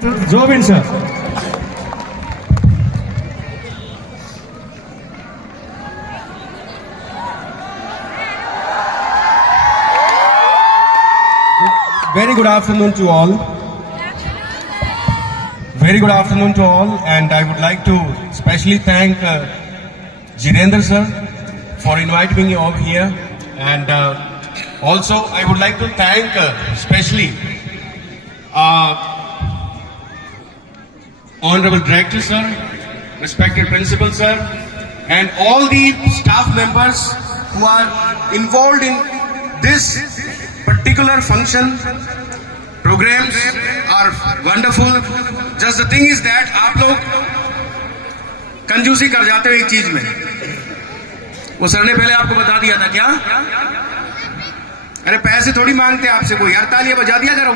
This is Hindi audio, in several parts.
Jobin sir. Very good afternoon to all. Very good afternoon to all, and I would like to especially thank Jirendra sir for inviting me over here, and also I would like to thank especially Honorable Director sir, respected Principal sir, and all the staff members who are involved in this particular function. Programs are wonderful. Just the thing is that आप लोग कंजूसी कर जाते हो एक चीज में. वो सर ने पहले आपको बता दिया था क्या? अरे पैसे थोड़ी मांगते आपसे कोई, यार तालियां बजा दिया करो.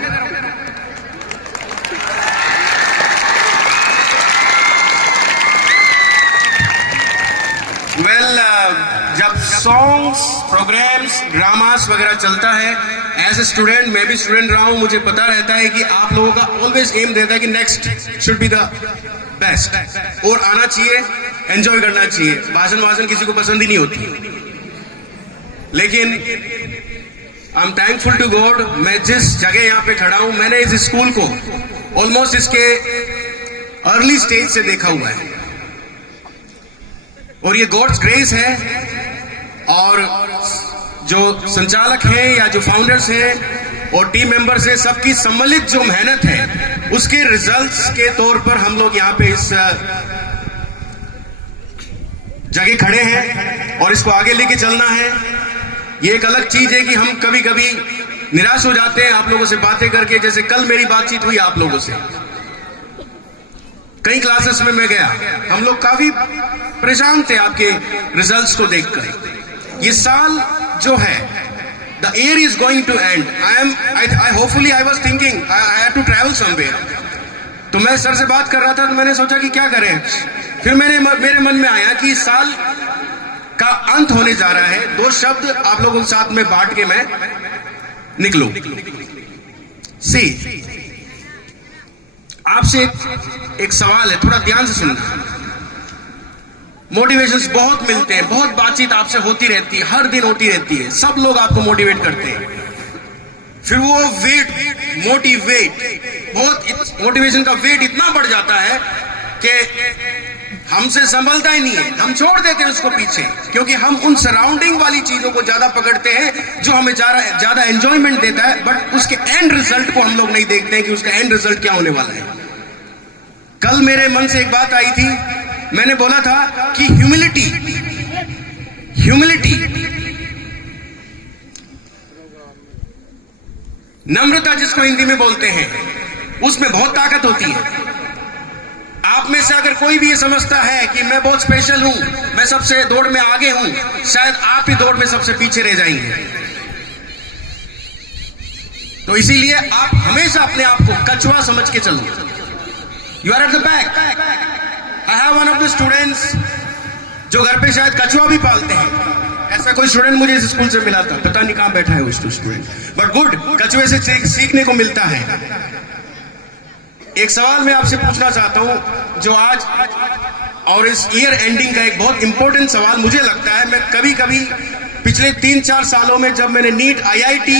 जब सॉन्ग्स, प्रोग्राम्स, ड्रामास वगैरह चलता है, एज ए स्टूडेंट, मैं भी स्टूडेंट रहा हूं, मुझे पता रहता है कि आप लोगों का ऑलवेज एम रहता है कि next should be the best, और आना चाहिए, एंजॉय करना चाहिए. भाषण किसी को पसंद ही नहीं होती. लेकिन I am thankful to God, मैं जिस जगह यहां पे खड़ा हूं, मैंने इस स्कूल को ऑलमोस्ट इसके अर्ली स्टेज से देखा हुआ है, और ये गॉड्स ग्रेस है. और जो संचालक हैं या जो फाउंडर्स हैं और टीम मेंबर्स हैं, सबकी सम्मिलित जो मेहनत है, उसके रिजल्ट्स के तौर पर हम लोग यहाँ पे इस जगह खड़े हैं और इसको आगे लेके चलना है. ये एक अलग चीज है कि हम कभी कभी निराश हो जाते हैं आप लोगों से बातें करके. जैसे कल मेरी बातचीत हुई आप लोगों से, कई क्लासेस में मैं गया, हम लोग काफी परेशान थे आपके रिजल्ट्स को देखकर. ये साल जो है, the year is going to end. I hopefully I was thinking I had to travel somewhere. तो मैं सर से बात कर रहा था, तो मैंने सोचा कि क्या करें. फिर मेरे मन में आया कि इस साल का अंत होने जा रहा है, दो शब्द आप लोगों के साथ में बांट के मैं निकलूं. सी, आपसे एक सवाल है, थोड़ा ध्यान से सुनना. मोटिवेशंस बहुत मिलते हैं, बहुत बातचीत आपसे होती रहती है, हर दिन होती रहती है, सब लोग आपको मोटिवेट करते हैं. फिर वो बहुत मोटिवेशन का वेट इतना बढ़ जाता है कि हमसे संभलता ही नहीं है, हम छोड़ देते हैं उसको पीछे, क्योंकि हम उन सराउंडिंग वाली चीजों को ज्यादा पकड़ते हैं जो हमें ज्यादा एंजॉयमेंट देता है, बट उसके एंड रिजल्ट को हम लोग नहीं देखते हैं कि उसका एंड रिजल्ट क्या होने वाला है. कल मेरे मन से एक बात आई थी, मैंने बोला था कि ह्यूमिलिटी नम्रता जिसको हिंदी में बोलते हैं, उसमें बहुत ताकत होती है. आप में से अगर कोई भी ये समझता है कि मैं बहुत स्पेशल हूं, मैं सबसे दौड़ में आगे हूं, शायद आप ही दौड़ में सबसे पीछे रह जाएंगे. तो इसीलिए आप हमेशा अपने आप को कछुआ समझ के चलो. You are at the back. I have one of the students जो घर पे शायद कछुआ भी पालते हैं. ऐसा कोई स्टूडेंट मुझे इस स्कूल से मिला था, पता नहीं कहां बैठा है वो स्टूडेंट, बट गुड, कछुए से सीखने को मिलता है. एक सवाल मैं आपसे पूछना चाहता हूं, जो आज और इस ईयर एंडिंग का एक बहुत इंपॉर्टेंट सवाल मुझे लगता है. मैं कभी कभी पिछले 3-4 सालों में जब मैंने नीट IIT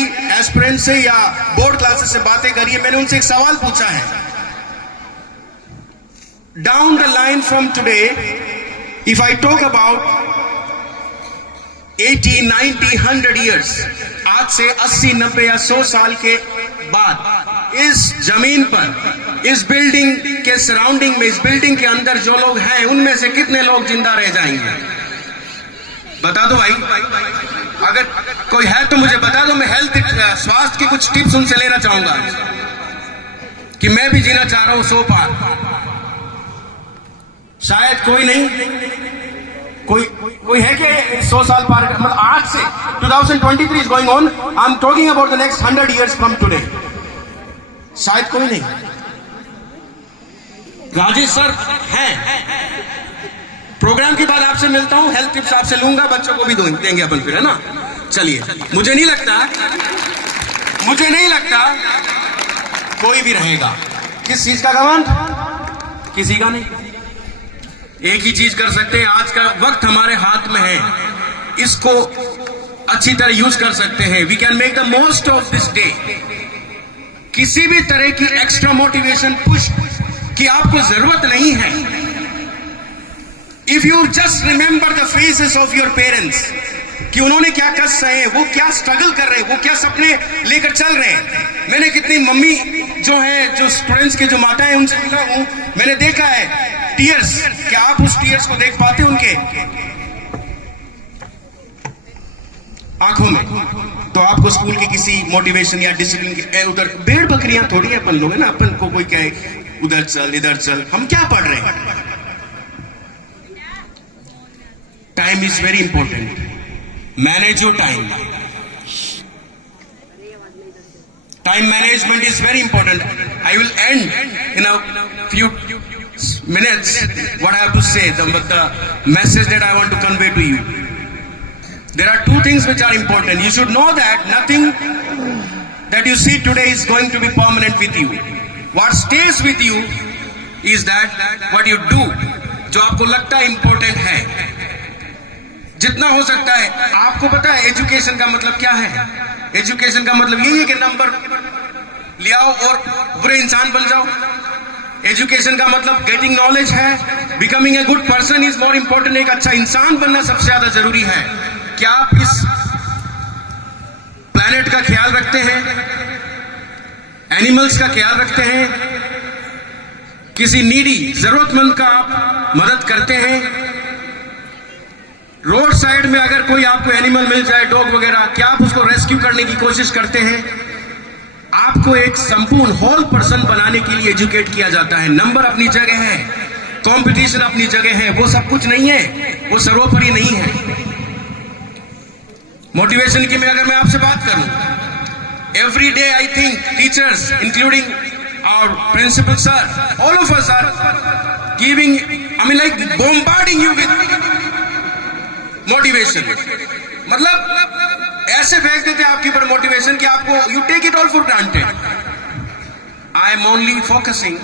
एस्पिरेंट से या बोर्ड क्लासेस से बातें करी है, मैंने उनसे एक सवाल पूछा है. Down the line from today, if I talk about 80, 90, 100 years, आज से 80, 90 या 100 साल के बाद इस जमीन पर, इस बिल्डिंग के सराउंडिंग में, इस बिल्डिंग के अंदर जो लोग हैं, उनमें से कितने लोग जिंदा रह जाएंगे? बता दो भाई. अगर कोई है तो मुझे बता दो. मैं स्वास्थ्य की कुछ टिप्स उनसे लेना चाहूंगा कि मैं भी जीना चाह रहा हूं 100 पार. शायद कोई नहीं. कोई है कि 100 साल पार, मतलब आज से 2023 is going on, I am talking about the next 100 years from today. शायद कोई नहीं. राजेश सर हैं. प्रोग्राम के बाद आपसे मिलता हूं, हेल्थ टिप्स आपसे लूंगा, बच्चों को भी देंगे अपन फिर, है ना. चलिए, मुझे नहीं लगता कोई भी रहेगा. किस चीज का घमंड? किसी का नहीं। एक ही चीज कर सकते हैं, आज का वक्त हमारे हाथ में है, इसको अच्छी तरह यूज कर सकते हैं। We can make the most of this day. किसी भी तरह की एक्स्ट्रा मोटिवेशन पुश की आपको जरूरत नहीं है। If you just remember the faces of your parents, कि उन्होंने क्या कष्ट सहे, वो क्या स्ट्रगल कर रहे हैं, वो क्या सपने लेकर चल रहे हैं। मैंने कितनी मम्मी जो है, जो स्टूडेंट्स के जो माता है, उनसे मिला हूं, मैंने देखा है टीयर्स। क्या आप उस टीयर्स को देख पाते उनके आंखों में? तो आपको स्कूल की किसी मोटिवेशन या डिसिप्लिन के उधर भेड़ बकरियां थोड़ी है अपन लोग, है ना। अपन को कोई कहे उधर चल इधर चल, हम क्या पढ़ रहे हैं? Time is very important. Manage your time. Time management is very important. I will and in a few minutes what I have to say, the message that I want to convey to you. There are two things which are important. You should know that nothing that you see today is going to be permanent with you. What stays with you is that what you do, जो आपको लगता है इंपॉर्टेंट है, जितना हो सकता है। आपको पता है एजुकेशन का मतलब क्या है? एजुकेशन का मतलब यही है कि नंबर ले आओ और बुरे इंसान बन जाओ। एजुकेशन का मतलब गेटिंग नॉलेज है। Becoming a good person is more important. एक अच्छा इंसान बनना सबसे ज्यादा जरूरी है। क्या आप इस प्लैनेट का ख्याल रखते हैं? एनिमल्स का ख्याल रखते हैं? किसी नीडी जरूरतमंद का आप मदद करते हैं? रोड साइड में अगर कोई आपको एनिमल मिल जाए, डॉग वगैरह, क्या आप उसको रेस्क्यू करने की कोशिश करते हैं? आपको एक संपूर्ण होल पर्सन बनाने के लिए एजुकेट किया जाता है। नंबर अपनी जगह है, कंपटीशन अपनी जगह है, वो सब कुछ नहीं है, वो सर्वोपरि नहीं है। मोटिवेशन की अगर मैं आपसे बात करूं, every day I think teachers including our principal sir, all of us are giving, I mean like bombarding you with motivation. मतलब ऐसे फेंक देते हैं आपके ऊपर मोटिवेशन कि आपको you take it all for granted. I am only focusing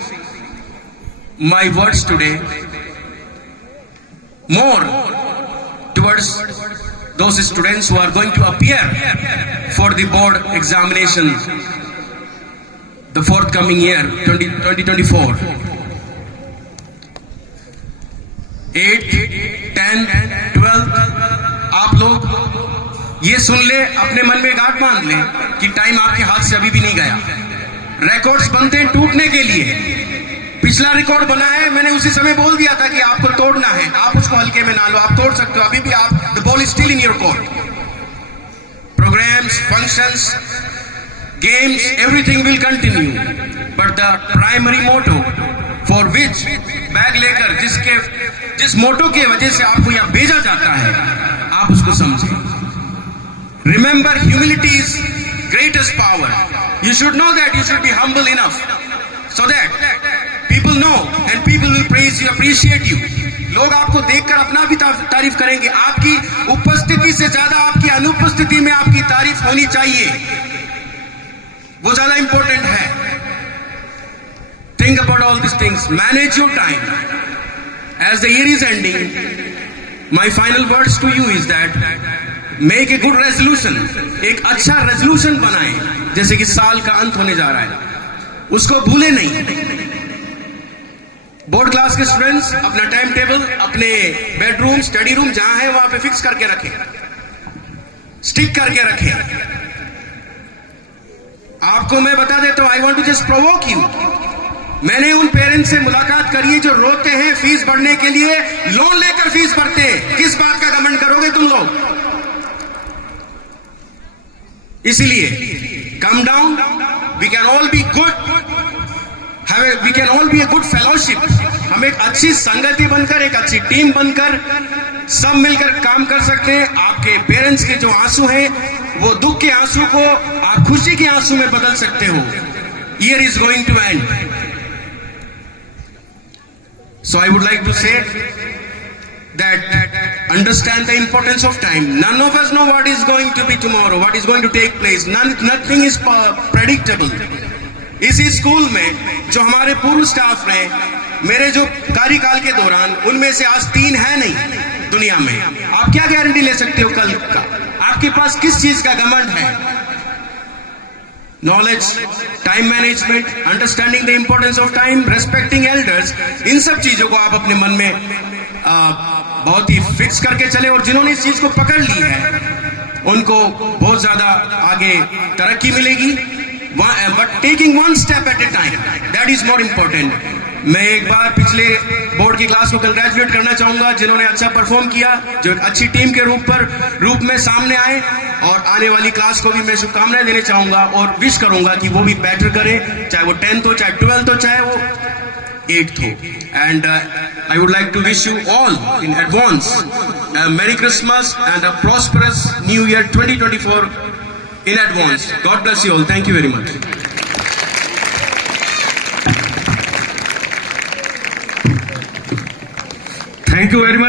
my words today more towards those students who are going to appear for the board examination the forthcoming year 2024. 8, 10, 12 आप लोग ये सुन ले, अपने मन में गांठ बांध ले कि टाइम आपके हाथ से अभी भी नहीं गया। रिकॉर्ड्स बनते हैं टूटने के लिए। पिछला रिकॉर्ड बना है, मैंने उसी समय बोल दिया था कि आपको तोड़ना है। आप उसको हल्के में ना लो, आप तोड़ सकते हो अभी भी। आप the ball is still in your court. Programmes, functions, games, everything will continue, but the primary motto for which bag लेकर जिस मोटो की वजह से आपको यहां भेजा जाता है, आप उसको समझें। Remember, humility is greatest power. You should know that, you should be humble enough so that people know and people will praise you, appreciate you. लोग आपको देखकर अपना भी तारीफ करेंगे। आपकी उपस्थिति से ज्यादा आपकी अनुपस्थिति में आपकी तारीफ होनी चाहिए, वो ज्यादा इंपॉर्टेंट है। Think about all these things. Manage your time. As the year is ending, my final words to you is that make a good resolution. एक अच्छा रेजोल्यूशन बनाएं। जैसे कि साल का अंत होने जा रहा है, उसको भूले नहीं। बोर्ड क्लास के स्टूडेंट्स अपना टाइम टेबल अपने बेडरूम, स्टडी रूम जहां है वहां पे फिक्स करके रखें, स्टिक करके रखें। आपको मैं बता देता हूं, I want to just provoke you. मैंने उन पेरेंट्स से मुलाकात करी है जो रोते हैं फीस भरने के लिए, लोन लेकर फीस भरते हैं। किस बात का घमंड करोगे तुम लोग? इसीलिए come down, we can all be good, we can all be a good fellowship. हम एक अच्छी संगति बनकर, एक अच्छी टीम बनकर सब मिलकर काम कर सकते हैं। आपके पेरेंट्स के जो आंसू हैं, वो दुख के आंसू को आप खुशी के आंसू में बदल सकते हो। Year is going to end, so I would like to say that understand the importance of time. None of us know what is going to be tomorrow, what is going to take place. Nothing is predictable. इसी स्कूल में जो हमारे पूर्व स्टाफ रहे, मेरे जो कार्यकाल के दौरान, उनमें से आज 3 है नहीं दुनिया में। आप क्या गारंटी ले सकते हो कल का? आपके पास किस चीज का घमंड है? Knowledge, time management, understanding the importance of time, respecting elders, इन सब चीजों को आप अपने मन में बहुत ही फिक्स करके चले। और जिन्होंने इस चीज को पकड़ ली है उनको बहुत ज्यादा आगे तरक्की मिलेगी। But taking 1 step at A time, that is more important. मैं एक बार पिछले बोर्ड की क्लास को कंग्रेचुलेट करना चाहूंगा जिन्होंने अच्छा परफॉर्म किया, जो एक अच्छी टीम के रूप में सामने आए, और आने वाली क्लास को भी मैं शुभकामनाएं देने चाहूंगा और विश करूंगा कि वो भी बेटर करें, चाहे वो 10th हो, चाहे 12th हो, चाहे वो 8th हो। And I would like to wish you all in advance merry Christmas and a prosperous new year 2024 in advance. God bless you all. Thank you very much. Thank you very much.